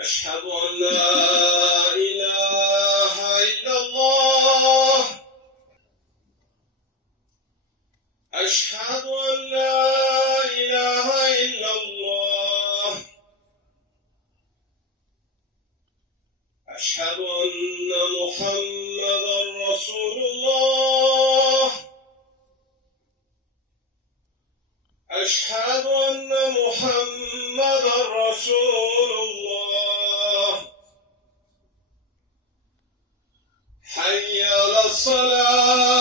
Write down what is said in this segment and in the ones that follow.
أشهد أن لا إله إلا الله. أشهد أن لا إله إلا الله. أشهد أن محمدا رسول الله. أشهد أن محمدا رسول الله. حي على الصلاة.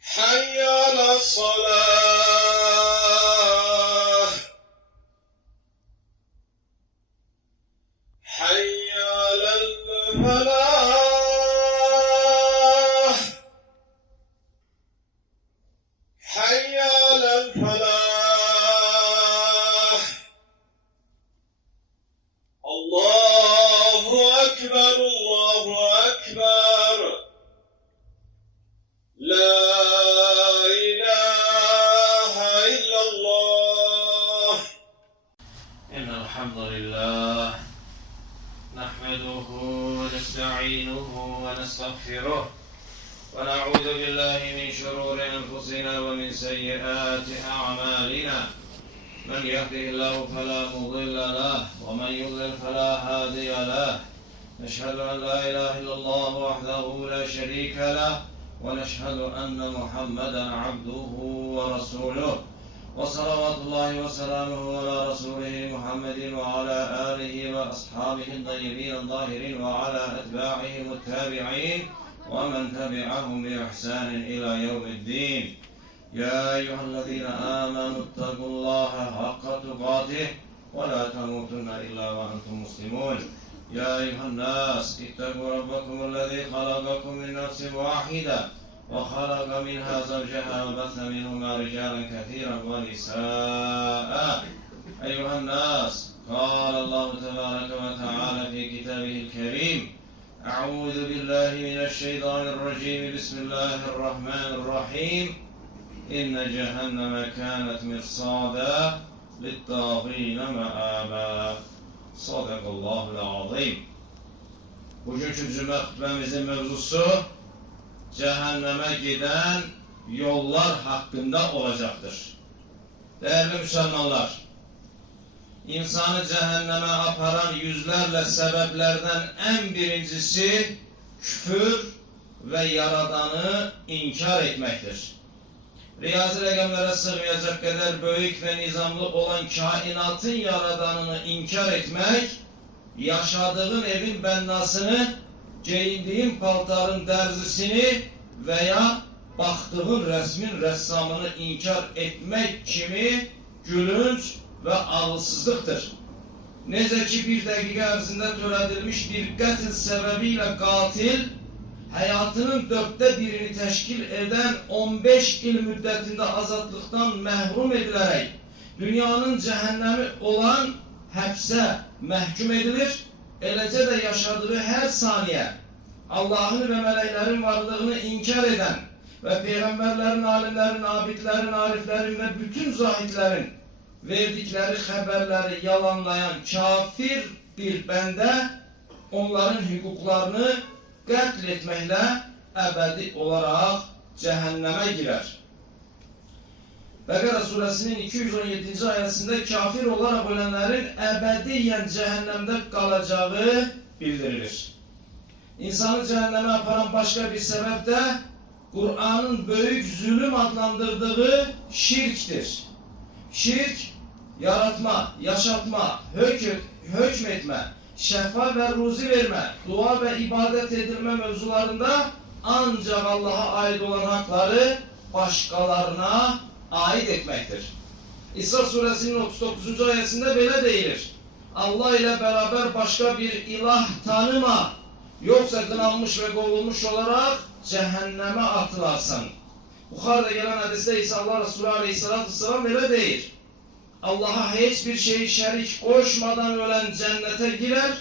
حي على الصلاة. حي على الفلاح. حي على الفلاح. الله أكبر الله أكبر. لا إله إلا الله. إن الحمد لله نحمده ونستعينه ونستغفره ونعوذ بالله من شرور أنفسنا ومن سيئات أعمالنا. من يهده الله فلا مضل له ومن يضلل فلا هادي له. نشهد أن لا إله إلا الله وحده لا شريك له ونشهد أن محمدا عبده ورسوله وصلوات الله وسلامه على رسوله محمد وعلى آله وأصحابه الطيبين الطاهرين وعلى أتباعهم التابعين ومن تبعهم بإحسان إلى يوم الدين. يا أيها الذين آمنوا اتقوا الله حق تقاته ولا تموتن إلا وأنتم مسلمون. يا أيها الناس اتقوا ربكم الذي خلقكم من نفس واحدة وخلق منها زوجها وبث منهما رجالا كثيرا ونساء. أيها الناس قال الله تبارك وتعالى في كتابه الكريم: أعوذ بالله من الشيطان الرجيم. بسم الله الرحمن الرحيم. إن جهنم كانت مرصادا للطاغين مآبا. Sadakallahul azim. Bugünkü cümle hutbemizin mevzusu cehenneme giden yollar hakkında olacaktır. Değerli Müslümanlar, insanı cehenneme aparan yüzlerle sebeplerden en birincisi küfür ve Yaradan'ı inkar etmektir. Riyazi rakamlara sığmayacak kadar büyük ve nizamlı olan kainatın Yaradan'ını inkar etmek, yaşadığın evin bennasını, giyindiğin paltarın derzisini veya baktığın resmin ressamını inkar etmek kimi gülünç ve ağılsızlıktır. Nece ki bir dakika ərzində törədilmiş bir qətl sebebiyle katil, hayatının 1/4 teşkil eden 15 yıl müddetinde azatlıktan mehrum edilerek dünyanın cehennemi olan hapse mahkum edilir. Eləcə de yaşadığı her saniye Allah'ın ve meleklerin varlığını inkar eden ve peygamberlerin, alimlerin, abidlerin, ariflerin ve bütün zahitlerin verdikleri haberleri yalanlayan kafir bir bende onların hukuklarını qətl ebedi olarak cehenneme girer. Bəqərə suresinin 217. ayetinde kafir olarak ölenlerin ebediyen cehennemde kalacağı bildirilir. İnsanı cehenneme aparan başka bir sebep de Kur'an'ın büyük zulüm adlandırdığı şirktir. Şirk, yaratma, yaşatma, hükmetme, şefa ve ruzi verme, dua ve ibadet edilme mevzularında ancak Allah'a ait olan hakları başkalarına ait etmektir. İsra suresinin 39. ayetinde böyle deyilir: Allah ile beraber başka bir ilah tanıma, yoksa kınanmış ve kovulmuş olarak cehenneme atılarsın. Bukhari'de gelen hadiste ise Allah Resulü Aleyhisselatü Vesselam böyle deyir: Allah'a hiçbir şeyi şerik koşmadan ölen cennete girer,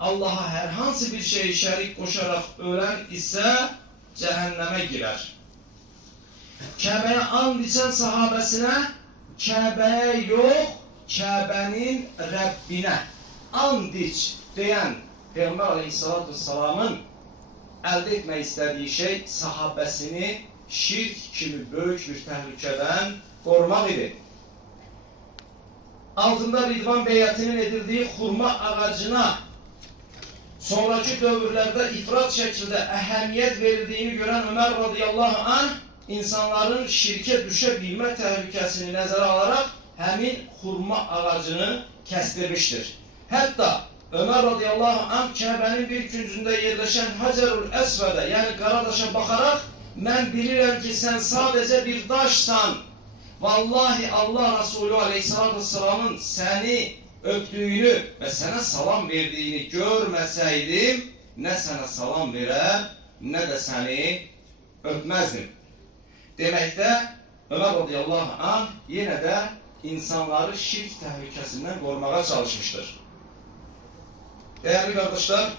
Allah'a herhangi bir şeyi şerik koşarak ölen ise cehenneme girer. Kəbəyə and içən sahabəsinə Kəbəyə yox, Kəbənin Rəbbinə and iç deyən Peyğəmbər Aleyhisselatü Vesselamın əldə etmək istədiyi şey sahabəsini şirk kimi böyük bir təhlükədən qorumaq idi. Altında Ridvan beyətinin edildiyi xurma ağacına sonraki dövrlərdə ifrat şəkildə əhəmiyyət verildiyini görən Ömər radiyallahu anh insanların şirkə düşə bilmə təhlükəsini nəzərə alaraq həmin xurma ağacını kəsdirmişdir. Hətta Ömər radiyallahu anh Kəbənin bir küncündə yerləşən Hacərül Əsvədə, yəni Qaradaşa baxaraq, mən bilirəm ki, sən sadəcə bir daşsan. Vallahi Allah Resulü Aleyhisselatü Vesselam'ın səni öptüyünü və sənə salam verdiyini görməsəydim, nə sənə salam verər, nə də səni öpməzdim. Deməkdə Ömər radiyallahu anh yenə də insanları şirk təhlükəsindən qorumağa çalışmışdır. Değerli kardeşler,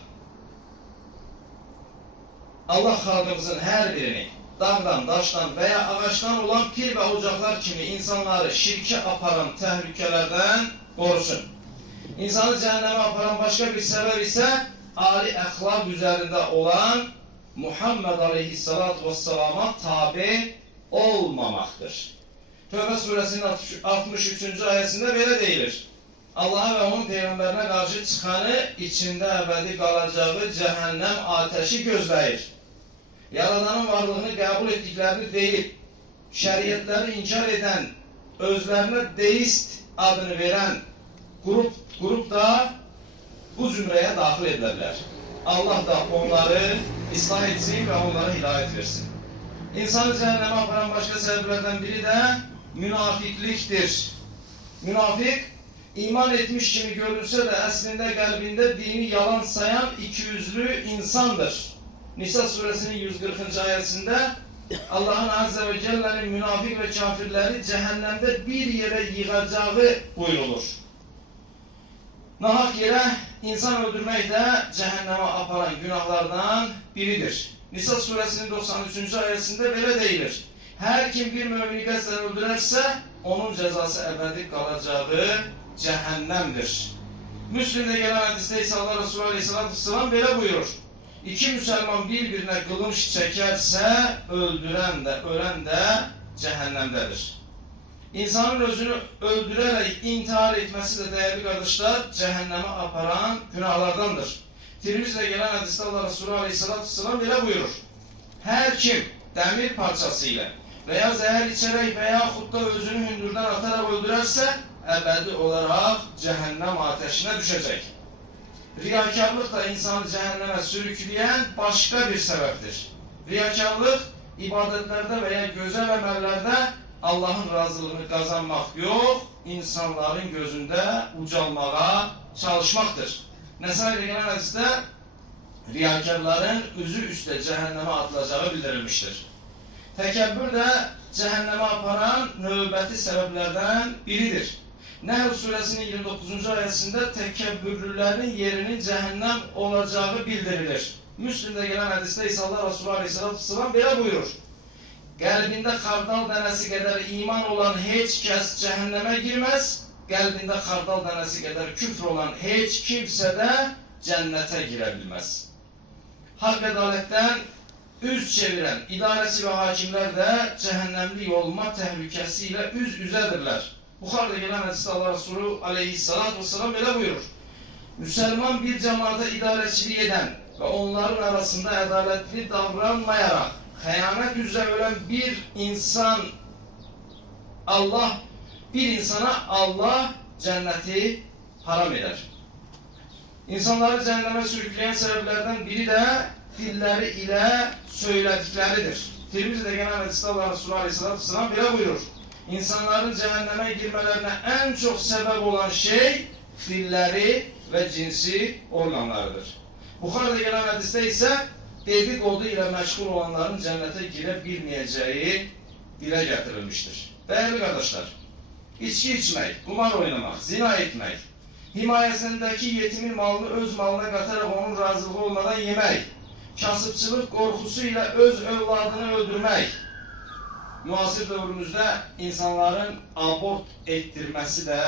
Allah xalqımızın hər birini dağdan, daşdan veya ağaçtan olan pir ve ocaklar kimi insanları şirke aparan təhlükələrdən qorusun. İnsanı cəhənnəmə aparan başka bir səbəb isə âli əxlaq üzərində olan Muhammed Aleyhisselatü Vesselam'a tabi olmamaqdır. Tövbə suresinin 63. ayəsində belə deyilir. Allah'a ve onun peygamberine karşı çıkanı içinde ebedi kalacağı cehennem ateşi gözləyir. Yaradanın varlığını kabul ettiklerini değil, şeriatları inkar eden, özlerine deist adını veren grup da bu zümreye dahil edilerler. Allah da onları ıslah etsin ve onlara hidayet versin. İnsanı cehenneme aparan başka sebeplerden biri de münafikliktir. Münafik, İman etmiş kimi görünse de aslında kalbinde dini yalan sayan ikiyüzlü insandır. Nisa suresinin 140. ayetinde Allah'ın Azze ve Celle'nin münafik ve kafirleri cehennemde bir yere yığacağı buyrulur. Nahak yere insan öldürmek de cehenneme aparan günahlardan biridir. Nisa suresinin 93. ayetinde böyle deyilir. Her kim bir mümini kasten öldürürse onun cezası ebedi kalacağı cehennemdir. Müslim'de gelen hadiste ise Allah Resulü Aleyhisselatü Vesselam böyle buyurur. İki Müslüman birbirine kılınç çekerse öldüren de ölen de cehennemdedir. İnsanın özünü öldürerek intihar etmesi de değerli kardeşler cehenneme aparan günahlardandır. Tirmiz'de gelen hadiste Allah Resulü Aleyhisselatü Vesselam böyle buyurur. Her kim demir parçasıyla veya zehir içerek veya hutta özünü hündürden atarak öldürürse ebedi olarak cehennem ateşine düşecek. Riyakarlık da insanı cehenneme sürükleyen başka bir sebeptir. Riyakarlık ibadetlerde veya güzel emellerde Allah'ın razılığını kazanmak yok, insanların gözünde ucalmaya çalışmaktır. Nesai'de gelen hadiste riyakarların üzü üste cehenneme atılacağı bildirilmiştir. Tekebbür de cehenneme aparan nöbeti sebeplerden biridir. Nehl suresinin 29. ayetinde tekebbürlülerin yerinin cehennem olacağı bildirilir. Müslim'de gelen hadiste ise Allah Resulü Aleyhisselatü Vesselam böyle buyurur. Kalbinde kardal tanesi kadar iman olan hiç kes cehenneme girmez. Kalbinde kardal tanesi kadar küfür olan hiç kimse de cennete girebilmez. Hak adaletten üz çeviren idaresi ve hakimler de cehennemli olma tehlikesiyle üz üzedirler. Bukhari'de gelen hadiste Allah Resulü Aleyhisselatü Vesselam böyle buyurur. Müslüman bir cemaate idarecilik eden ve onların arasında adaletli davranmayarak hıyanet üzere ölen bir insana Allah cenneti haram eder. İnsanları cehenneme sürükleyen sebeplerden biri de dilleri ile söyledikleridir. Tirmiz'de gelen hadiste Allah Resulü Aleyhisselatü Vesselam böyle buyurur. İnsanların cehenneme girmelerine en çok sebep olan şey dilleri ve cinsi organlarıdır. Bukhari'de gelen hadiste ise dedikodu ile meşgul olanların cennete girebilmeyeceği dile getirilmiştir. Değerli kardeşler, içki içmek, kumar oynamak, zina etmek, himayesindeki yetimin malını öz malına katarak onun razılığı olmadan yemek, kasıpçılık korkusuyla öz evladını öldürmek, müasir dövrümüzdə insanların abort etdirməsi də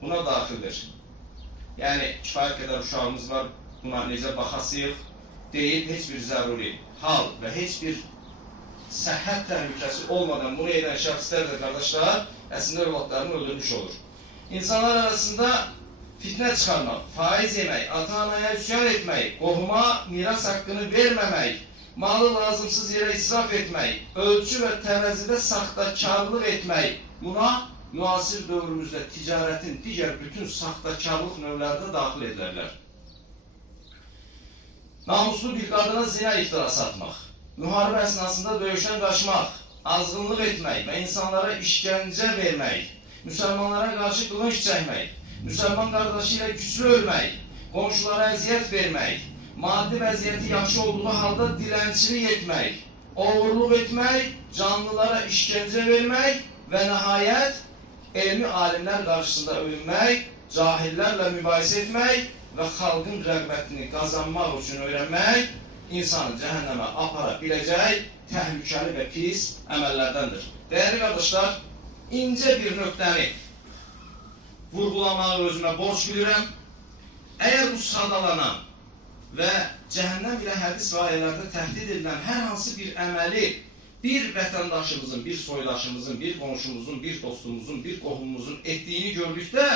buna daxildir. Yəni, kifayət qədər uşağımız var, buna necə baxasıyıq deyib, heç bir zəruri hal və heç bir səhhət təhlükəsi olmadan bunu edən şəxslər də qardaşlar, əslində övladlarını öldürmüş olur. İnsanlar arasında fitnə çıxarmaq, faiz yemək, ata-anaya üsyan etmək, qohuma miras haqqını verməmək, malı lazımsız yerə israf etmək, ölçü və tərəzidə saxtakarlıq etmək, buna müasir dövrümüzdə ticarətin digər bütün saxtakarlıq növləri də daxil edilərlər. Namuslu bir qadına zina iftirası atmaq, müharibə əsnasında döyüşdən qaçmaq, azğınlıq etmək və insanlara işgəncə vermək, müsəlmanlara qarşı qılınc çəkmək, müsəlman qardaşı ilə küsrü ölmək, qonşulara əziyyət vermək, maddi vəziyyəti yaxşı olduğu halda dilənçilik etmək, oğurluq etmək, canlılara işgəncə vermək və nəhayət elmi alimlər qarşısında övünmək, cahillərlə mübahisə etmək və xalqın rəğbətini qazanmaq üçün öyrənmək insanı cəhənnəmə apara biləcək təhlükəli və pis əməllərdəndir. Dəyərli qardaşlar, incə bir nöqtəni vurğulamağı özümə borc bilirəm. Əgər bu sadalanan və cəhənnəm ilə hədis və ayələrdə təhdid edilən hər hansı bir əməli bir vətəndaşımızın, bir soydaşımızın, bir qonşumuzun, bir dostumuzun, bir qohumumuzun etdiyini gördükdə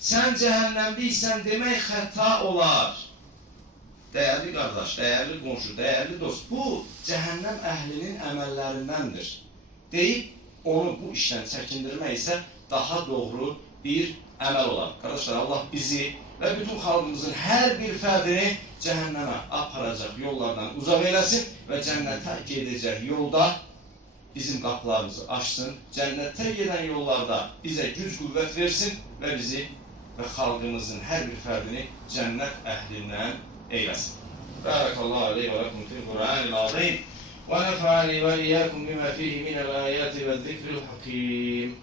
sən cəhənnəmliysən demək xəta olar. Dəyərli qardaş, dəyərli qonşu, dəyərli dost, bu cəhənnəm əhlinin əməllərindəndir deyib onu bu işdən çəkindirmək isə daha doğru bir əməl olar. Qardaşlar, Allah bizi və bütün xalqımızın hər bir fərdini cəhənnəmə aparacaq yollardan uzaq eləsin və cənnətə gedəcək yolda bizim qapılarımızı açsın. Cənnətə gedən yollarda bizə güc qüvvət versin və bizi və xalqımızın hər bir fərdini cənnət əhlindən eyləsin. Barakallahu aleyhi və ləkum fil Qur'anil azim və nəfa'ani və iyyakum bima fihi minəl ayati və zikril hakim.